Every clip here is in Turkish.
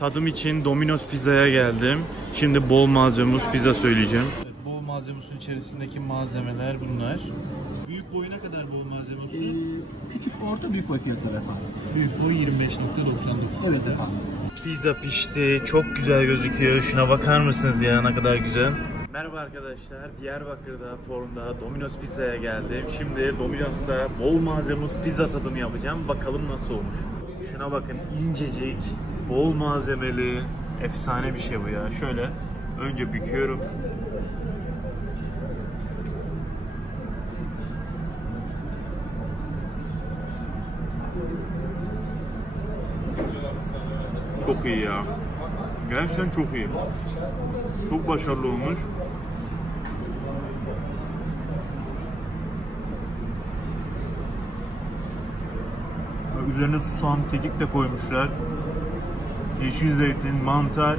Tadım için Domino's Pizza'ya geldim. Şimdi bol malzemeli pizza söyleyeceğim. Evet, bol malzemesinin içerisindeki malzemeler bunlar. Büyük boyu ne kadar bol malzemesi? Küçük, orta, büyük boy fiyatları efendim. Büyük boy 25.99. Evet efendim. Pizza pişti. Çok güzel gözüküyor. Şuna bakar mısınız ya, ne kadar güzel. Merhaba arkadaşlar. Diyarbakır'da Forum'da Domino's Pizza'ya geldim. Şimdi Domino's'ta bol malzemeli pizza tadımı yapacağım. Bakalım nasıl olmuş. Şuna bakın, incecik, bol malzemeli, efsane bir şey bu ya. Şöyle önce büküyorum. Çok iyi ya. Gerçekten çok iyi. Çok başarılı olmuş. Üzerine susam, kekik de koymuşlar. Yeşil zeytin, mantar.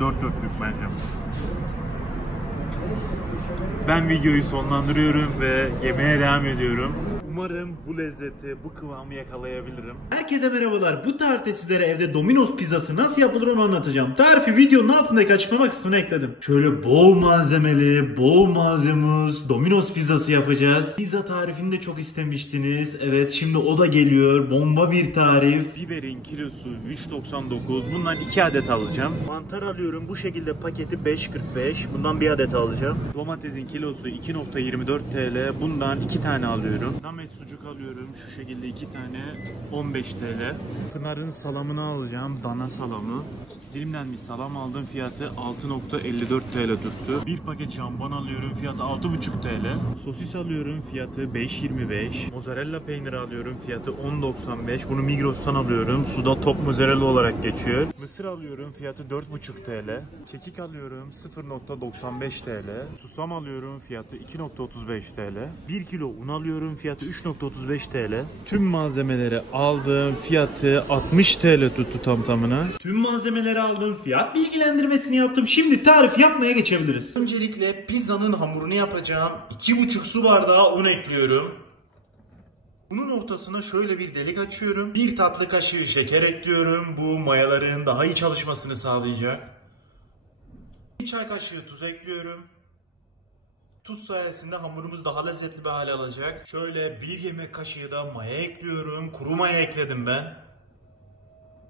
Dört dörtlük bence. Ben videoyu sonlandırıyorum ve yemeğe devam ediyorum. Umarım bu lezzeti, bu kıvamı yakalayabilirim. Herkese merhabalar. Bu tarifte sizlere evde Domino's pizzası nasıl yapılır onu anlatacağım. Tarifi videonun altındaki açıklama kısmına ekledim. Şöyle bol malzemeli, bol malzemuz Domino's pizzası yapacağız. Pizza tarifini de çok istemiştiniz. Evet, şimdi o da geliyor. Bomba bir tarif. Biberin kilosu 3.99. Bundan 2 adet alacağım. Mantar alıyorum. Bu şekilde paketi 5.45. Bundan 1 adet alacağım. Domatesin kilosu 2.24 TL. Bundan 2 tane alıyorum. Namet sucuk alıyorum. Şu şekilde 2 tane 15 TL. Pınar'ın salamını alacağım. Dana salamı. Dilimlenmiş salam aldım. Fiyatı 6.54 TL tuttu. Bir paket jambon alıyorum. Fiyatı 6.5 TL. Sosis alıyorum. Fiyatı 5.25. Mozzarella peyniri alıyorum. Fiyatı 10.95. Bunu Migros'tan alıyorum. Suda top mozzarella olarak geçiyor. Mısır alıyorum. Fiyatı 4.5 TL. Kekik alıyorum. 0.95 TL. Susam alıyorum. Fiyatı 2.35 TL. 1 kilo un alıyorum. Fiyatı 3.35 TL. Tüm malzemeleri aldım. Fiyatı 60 TL tuttu tamına. Tüm malzemeleri aldım. Fiyat bilgilendirmesini yaptım. Şimdi tarif yapmaya geçebiliriz. Öncelikle pizzanın hamurunu yapacağım. 2,5 su bardağı un ekliyorum. Unun ortasına şöyle bir delik açıyorum. 1 tatlı kaşığı şeker ekliyorum. Bu mayaların daha iyi çalışmasını sağlayacak. 1 çay kaşığı tuz ekliyorum. Tuz sayesinde hamurumuz daha lezzetli bir hale alacak. Şöyle 1 yemek kaşığı da maya ekliyorum. Kuru maya ekledim ben.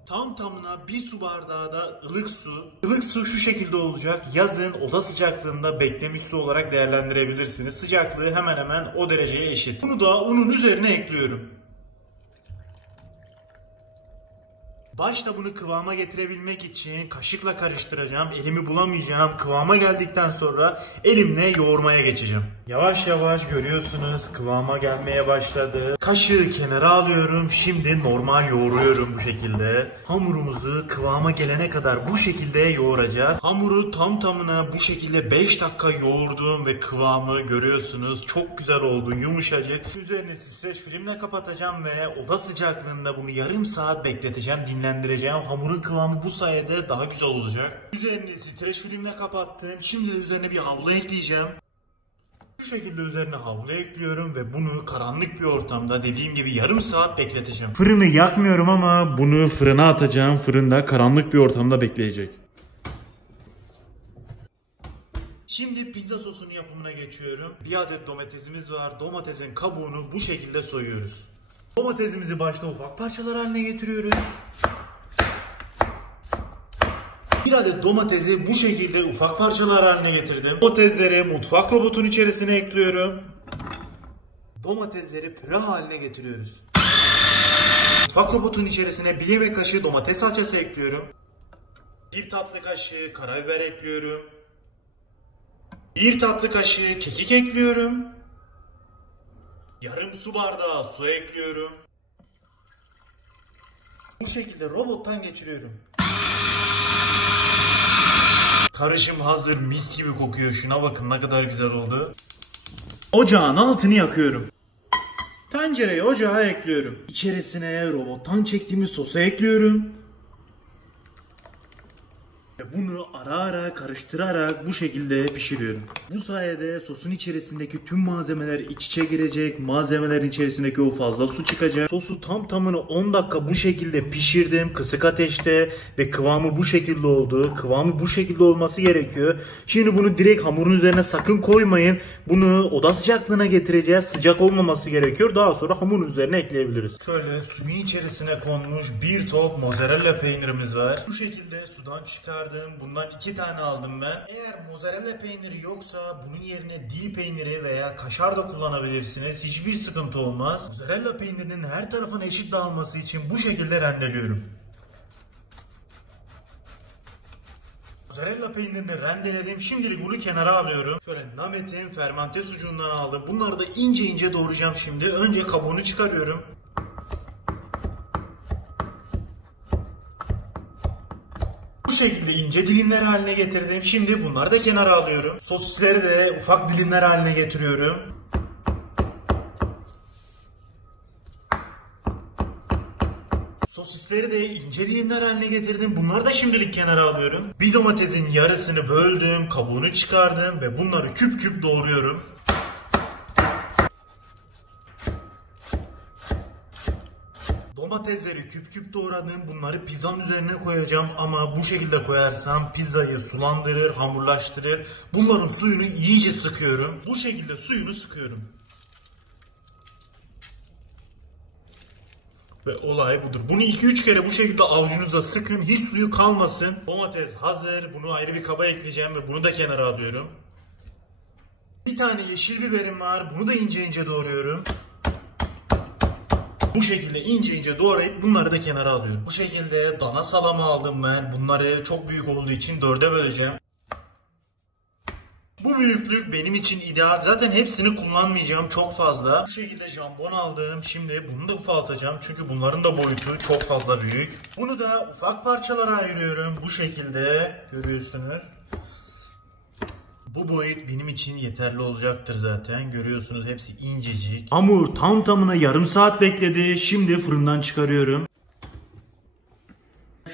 Tam tamına 1 su bardağı da ılık su. Ilık su şu şekilde olacak. Yazın oda sıcaklığında beklemiş su olarak değerlendirebilirsiniz. Sıcaklığı hemen hemen o dereceye eşit. Bunu da unun üzerine ekliyorum. Başta bunu kıvama getirebilmek için kaşıkla karıştıracağım. Elimi bulamayacağım. Kıvama geldikten sonra elimle yoğurmaya geçeceğim. Yavaş yavaş görüyorsunuz kıvama gelmeye başladı. Kaşığı kenara alıyorum. Şimdi normal yoğuruyorum bu şekilde. Hamurumuzu kıvama gelene kadar bu şekilde yoğuracağız. Hamuru tam tamına bu şekilde 5 dakika yoğurdum ve kıvamı görüyorsunuz. Çok güzel oldu, yumuşacık. Üzerini streç filmle kapatacağım ve oda sıcaklığında bunu yarım saat bekleteceğim, dinlendireceğim. Hamurun kıvamı bu sayede daha güzel olacak. Üzerini streç filmle kapattım. Şimdi de üzerine bir havlu ekleyeceğim. Bu şekilde üzerine havlu ekliyorum ve bunu karanlık bir ortamda dediğim gibi yarım saat bekleteceğim. Fırını yakmıyorum ama bunu fırına atacağım. Fırında karanlık bir ortamda bekleyecek. Şimdi pizza sosunun yapımına geçiyorum. 1 adet domatesimiz var. Domatesin kabuğunu bu şekilde soyuyoruz. Domatesimizi başta ufak parçalar haline getiriyoruz. 1 adet domatesi bu şekilde ufak parçalar haline getirdim. Domatesleri mutfak robotun içerisine ekliyorum. Domatesleri püre haline getiriyoruz. Mutfak robotun içerisine 1 yemek kaşığı domates salçası ekliyorum. 1 tatlı kaşığı karabiber ekliyorum. 1 tatlı kaşığı kekik ekliyorum. Yarım su bardağı su ekliyorum. Bu şekilde robottan geçiriyorum. Karışım hazır, mis gibi kokuyor. Şuna bakın ne kadar güzel oldu. Ocağın altını yakıyorum. Tencereyi ocağa ekliyorum. İçerisine robottan çektiğimiz sosu ekliyorum. bunu ara ara karıştırarak bu şekilde pişiriyorum. Bu sayede sosun içerisindeki tüm malzemeler iç içe girecek. Malzemelerin içerisindeki o fazla su çıkacak. Sosu tam tamına 10 dakika bu şekilde pişirdim kısık ateşte ve kıvamı bu şekilde oldu. Kıvamı bu şekilde olması gerekiyor. Şimdi bunu direkt hamurun üzerine sakın koymayın. Bunu oda sıcaklığına getireceğiz. Sıcak olmaması gerekiyor. Daha sonra hamurun üzerine ekleyebiliriz. Şöyle suyun içerisine konmuş bir top mozzarella peynirimiz var. Bu şekilde sudan çıkardım. Bundan 2 tane aldım ben. Eğer mozzarella peyniri yoksa bunun yerine dil peyniri veya kaşar da kullanabilirsiniz. Hiçbir sıkıntı olmaz. Mozzarella peynirinin her tarafına eşit dağılması için bu şekilde rendeliyorum. Mozzarella peynirini rendeledim. Şimdilik bunu kenara alıyorum. Şöyle Namet'in fermente sucuğundan aldım. Bunları da ince ince doğrayacağım şimdi. Önce kabuğunu çıkarıyorum. Bu şekilde ince dilimler haline getirdim. Şimdi bunları da kenara alıyorum. Sosisleri de ufak dilimler haline getiriyorum. Sosisleri de ince dilimler haline getirdim. Bunları da şimdilik kenara alıyorum. Bir domatesin yarısını böldüm, kabuğunu çıkardım ve bunları küp küp doğruyorum. Domatesleri küp küp doğradım. Bunları pizzanın üzerine koyacağım ama bu şekilde koyarsam pizzayı sulandırır, hamurlaştırır. Bunların suyunu iyice sıkıyorum. Bu şekilde suyunu sıkıyorum. Ve olay budur. Bunu 2-3 kere bu şekilde avucunuzda sıkın. Hiç suyu kalmasın. Domates hazır. Bunu ayrı bir kaba ekleyeceğim ve bunu da kenara alıyorum. Bir tane yeşil biberim var. Bunu da ince ince doğruyorum. Bu şekilde ince ince doğrayıp bunları da kenara alıyorum. Bu şekilde dana salamı aldım ben. Bunları çok büyük olduğu için 4'e böleceğim. Bu büyüklük benim için ideal. Zaten hepsini kullanmayacağım çok fazla. Bu şekilde jambon aldım. Şimdi bunu da ufaltacağım. Çünkü bunların da boyutu çok fazla büyük. Bunu da ufak parçalara ayırıyorum. Bu şekilde görüyorsunuz. Bu boyut benim için yeterli olacaktır zaten. Görüyorsunuz hepsi incecik. Hamur tam tamına yarım saat bekledi. Şimdi fırından çıkarıyorum.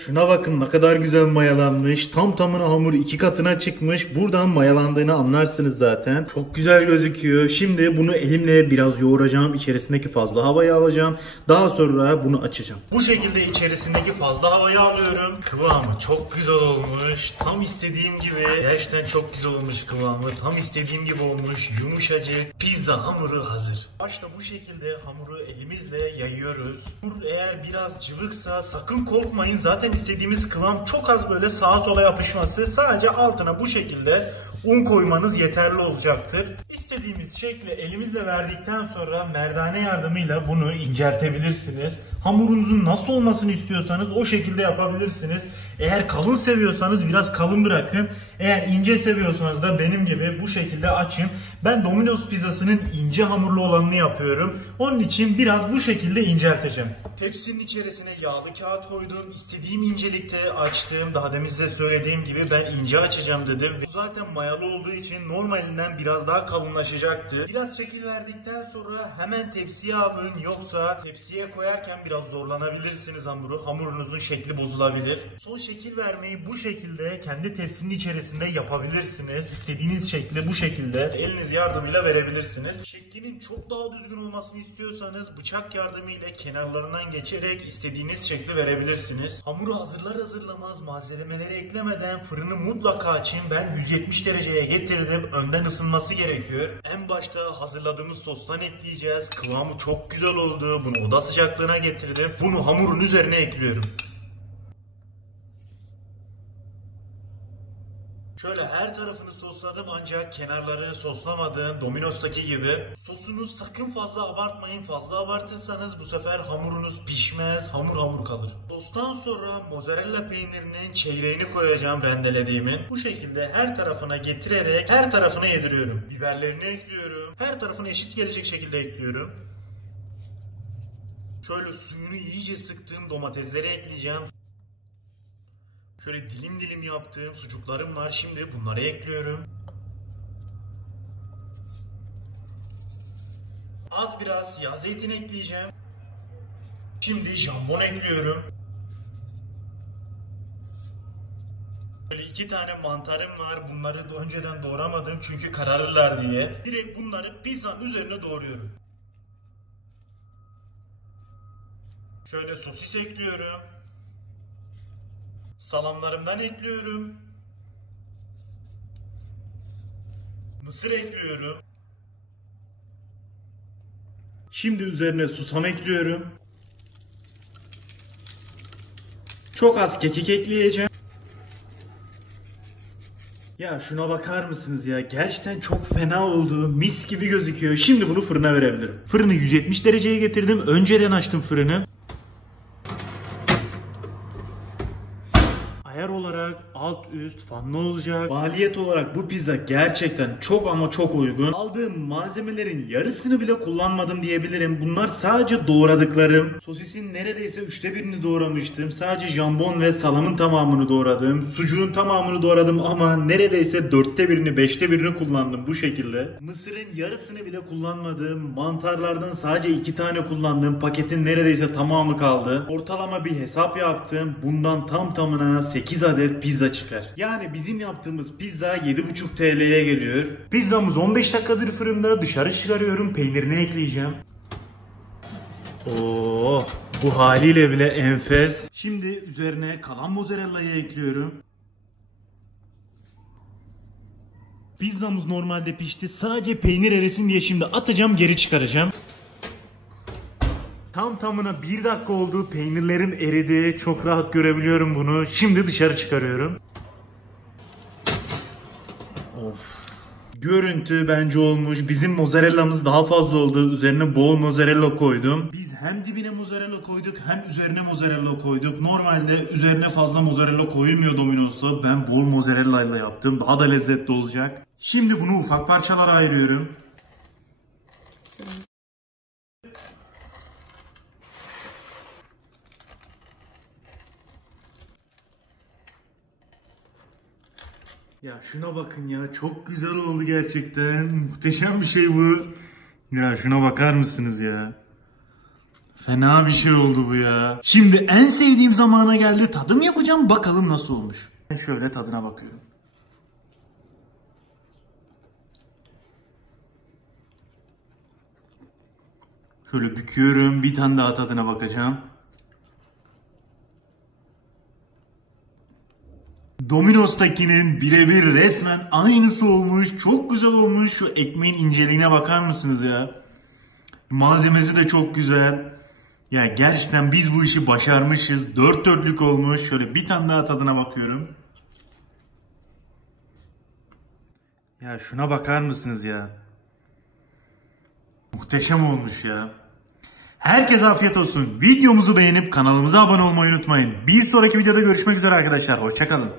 Şuna bakın ne kadar güzel mayalanmış. Tam tamına hamur 2 katına çıkmış. Buradan mayalandığını anlarsınız zaten. Çok güzel gözüküyor. Şimdi bunu elimle biraz yoğuracağım. İçerisindeki fazla havayı alacağım. Daha sonra bunu açacağım. Bu şekilde içerisindeki fazla havayı alıyorum. Kıvamı çok güzel olmuş. Tam istediğim gibi. Gerçekten çok güzel olmuş kıvamı. Tam istediğim gibi olmuş. Yumuşacık. Pizza hamuru hazır. Başta bu şekilde hamuru elimizle yayıyoruz. Hamur eğer biraz cıvıksa sakın korkmayın. Zaten istediğimiz kıvam çok az böyle sağa sola yapışması. Sadece altına bu şekilde un koymanız yeterli olacaktır. İstediğimiz şekli elimizle verdikten sonra merdane yardımıyla bunu inceltebilirsiniz. Hamurunuzun nasıl olmasını istiyorsanız o şekilde yapabilirsiniz. Eğer kalın seviyorsanız biraz kalın bırakın. Eğer ince seviyorsanız da benim gibi bu şekilde açın. Ben Domino's pizzasının ince hamurlu olanını yapıyorum. Onun için biraz bu şekilde incelteceğim. Tepsinin içerisine yağlı kağıt koydum. İstediğim incelikte açtım. Daha demin size söylediğim gibi ben ince açacağım dedim. Bu zaten mayalı olduğu için normalinden biraz daha kalınlaşacaktı. Biraz şekil verdikten sonra hemen tepsiye alın. Yoksa tepsiye koyarken biraz zorlanabilirsiniz hamuru. Hamurunuzun şekli bozulabilir. Son şekil vermeyi bu şekilde kendi tepsinin içerisinde yapabilirsiniz. İstediğiniz şekli bu şekilde eliniz yardımıyla verebilirsiniz. Şeklinin çok daha düzgün olmasını istiyorsanız bıçak yardımıyla kenarlarından geçerek istediğiniz şekli verebilirsiniz. Hamuru hazırlamaz malzemeleri eklemeden fırını mutlaka açın. Ben 170 dereceye getirdim. Önden ısınması gerekiyor. En başta hazırladığımız sostan ekleyeceğiz. Kıvamı çok güzel oldu. Bunu oda sıcaklığına getirdim. Bunu hamurun üzerine ekliyorum. Şöyle her tarafını sosladım ancak kenarları soslamadım Domino's'taki gibi. Sosunu sakın fazla abartmayın. Fazla abartırsanız bu sefer hamurunuz pişmez, hamur kalır. Sostan sonra mozzarella peynirinin çeyreğini koyacağım rendelediğimin. Bu şekilde her tarafına getirerek her tarafına yediriyorum. Biberlerini ekliyorum. Her tarafına eşit gelecek şekilde ekliyorum. Şöyle suyunu iyice sıktığım domatesleri ekleyeceğim. Şöyle dilim dilim yaptığım sucuklarım var. Şimdi bunları ekliyorum. Az biraz siyah zeytin ekleyeceğim. Şimdi jambon ekliyorum. Böyle 2 tane mantarım var. Bunları önceden doğramadım çünkü kararırlar diye. Direkt bunları pizzanın üzerine doğruyorum. Şöyle sosis ekliyorum. Salamlarımdan ekliyorum. Mısır ekliyorum. Şimdi üzerine susam ekliyorum. Çok az kekik ekleyeceğim. Ya şuna bakar mısınız ya? Gerçekten çok fena oldu. Mis gibi gözüküyor. Şimdi bunu fırına verebilirim. Fırını 170 dereceye getirdim. Önceden açtım fırını. Ayar olarak alt üst fanlı olacak. Maliyet olarak bu pizza gerçekten çok ama çok uygun. Aldığım malzemelerin yarısını bile kullanmadım diyebilirim. Bunlar sadece doğradıklarım. Sosisin neredeyse 1/3'ünü doğramıştım. Sadece jambon ve salamın tamamını doğradım. Sucuğun tamamını doğradım ama neredeyse 1/4'ünü 5'te kullandım bu şekilde. Mısırın yarısını bile kullanmadım. Mantarlardan sadece 2 tane kullandım. Paketin neredeyse tamamı kaldı. Ortalama bir hesap yaptım. Bundan tam tamına 8 adet pizza çıkar. Yani bizim yaptığımız pizza 7,5 TL'ye geliyor. Pizzamız 15 dakikadır fırında. Dışarı çıkarıyorum. Peynirini ekleyeceğim. Oo, bu haliyle bile enfes. Şimdi üzerine kalan mozzarella'yı ekliyorum. Pizzamız normalde pişti. Sadece peynir erisin diye şimdi atacağım, geri çıkaracağım. Tam tamına 1 dakika oldu. Peynirlerim eridi. Çok rahat görebiliyorum bunu. Şimdi dışarı çıkarıyorum. Of. Görüntü bence olmuş. Bizim mozzarellamız daha fazla oldu. Üzerine bol mozzarella koydum. Biz hem dibine mozzarella koyduk hem üzerine mozzarella koyduk. Normalde üzerine fazla mozzarella koyulmuyor Domino's'ta. Ben bol mozzarella ile yaptım. Daha da lezzetli olacak. Şimdi bunu ufak parçalara ayırıyorum. Ya şuna bakın ya, çok güzel oldu gerçekten. Muhteşem bir şey bu. Ya şuna bakar mısınız ya? Fena bir şey oldu bu ya. Şimdi en sevdiğim zamana geldi. Tadım yapacağım, bakalım nasıl olmuş. Şöyle tadına bakıyorum. Şöyle büküyorum, bir tane daha tadına bakacağım. Domino's'takinin birebir resmen aynısı olmuş. Çok güzel olmuş. Şu ekmeğin inceliğine bakar mısınız ya? Malzemesi de çok güzel. Ya gerçekten biz bu işi başarmışız. 4 dörtlük olmuş. Şöyle bir tane daha tadına bakıyorum. Ya şuna bakar mısınız ya? Muhteşem olmuş ya. Herkese afiyet olsun. Videomuzu beğenip kanalımıza abone olmayı unutmayın. Bir sonraki videoda görüşmek üzere arkadaşlar. Hoşça kalın.